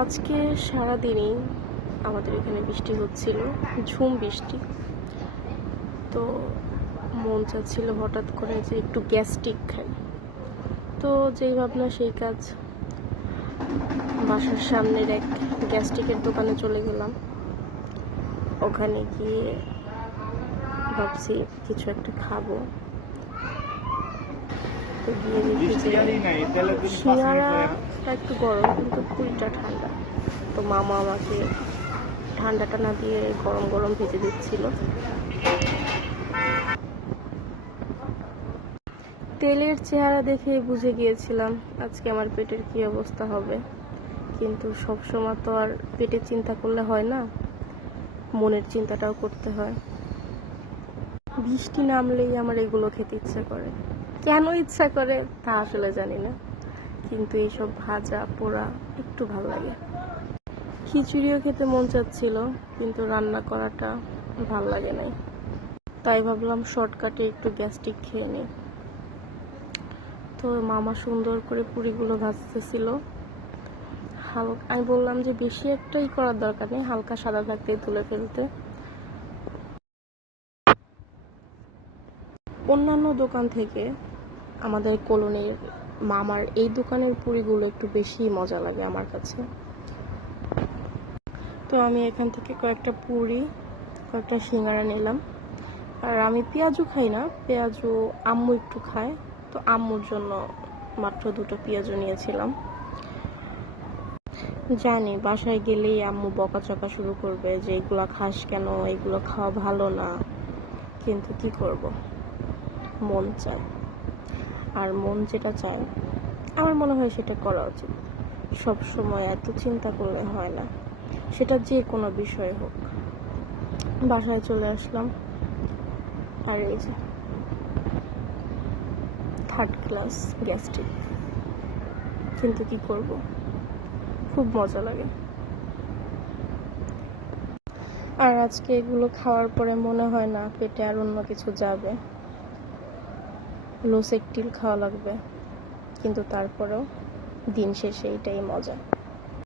আজকে সারাদিনই আমাদের এখানে বৃষ্টি হচ্ছিল, ঝুম বৃষ্টি। তো মন চাচ্ছিল হঠাৎ করে যে একটু গ্যাস্ট্রিক খাই। তো যেই ভাবনা সেই কাজ, বাসার সামনের এক গ্যাস্ট্রিকের দোকানে চলে গেলাম। ওখানে গিয়ে ভাবছি কিছু একটা খাবো। তো গিয়ে দেখি যে সিঙ্গারাটা একটু গরম কিন্তু পুরিটা ঠান্ডা। তো মামা আমাকে ঠান্ডাটা না দিয়ে গরম গরম ভেজে দিচ্ছিল। তেলের চেহারা দেখে বুঝে গিয়েছিলাম আজকে আমার পেটের কি অবস্থা হবে। কিন্তু সবসময় তো আর পেটের চিন্তা করলে হয় না, মনের চিন্তাটাও করতে হয়। বৃষ্টি নামলেই আমার এগুলো খেতে ইচ্ছা করে। কেন ইচ্ছা করে তা আসলে জানি না, কিন্তু এইসব ভাজা পোড়া একটু ভালো লাগে। খিচুড়িও খেতে মন চাচ্ছিল, কিন্তু রান্না করাটা ভাল লাগে নাই। তাই ভাবলাম শর্টকাটে একটু গ্যাস্ট্রিক খেয়ে নিই। তো মামা সুন্দর করে পুরিগুলো ভাজতেছিল। আমি বললাম যে বেশি একটাই করার দরকার নেই, হালকা সাদা থাকতেই তুলে ফেলতে। অন্যান্য দোকান থেকে আমাদের কলোনির মামার এই দোকানের পুরিগুলো একটু বেশি মজা লাগে আমার কাছে। তো আমি এখান থেকে কয়েকটা পুরি, কয়েকটা সিঙ্গারা নিলাম। আর আমি পেঁয়াজু খাই না, পেঁয়াজু আম্মু একটু খায়, তো আম্মুর জন্য মাত্র 2টো পেঁয়াজু নিয়েছিলাম। জানি বাসায় গেলেই আম্মু বকাচকা শুরু করবে যে এগুলো খাস কেন, এগুলো খাওয়া ভালো না, কিন্তু কি করব, মন চায়। আর মন যেটা চায় আমার মনে হয় সেটা করা উচিত। সব সময় এত চিন্তা করলে হয় না, সেটা যে কোনো বিষয় হোক। বাসায় চলে আসলাম, আর এই যে 3rd ক্লাস গ্যাস্ট্রিক, কিন্তু কি করব, খুব মজা লাগে। আর আজকে এগুলো খাওয়ার পরে মনে হয় না পেটে আর অন্য কিছু যাবে। লোসেকটিল খাওয়া লাগবে, কিন্তু তারপরেও দিন শেষে এটাই মজা।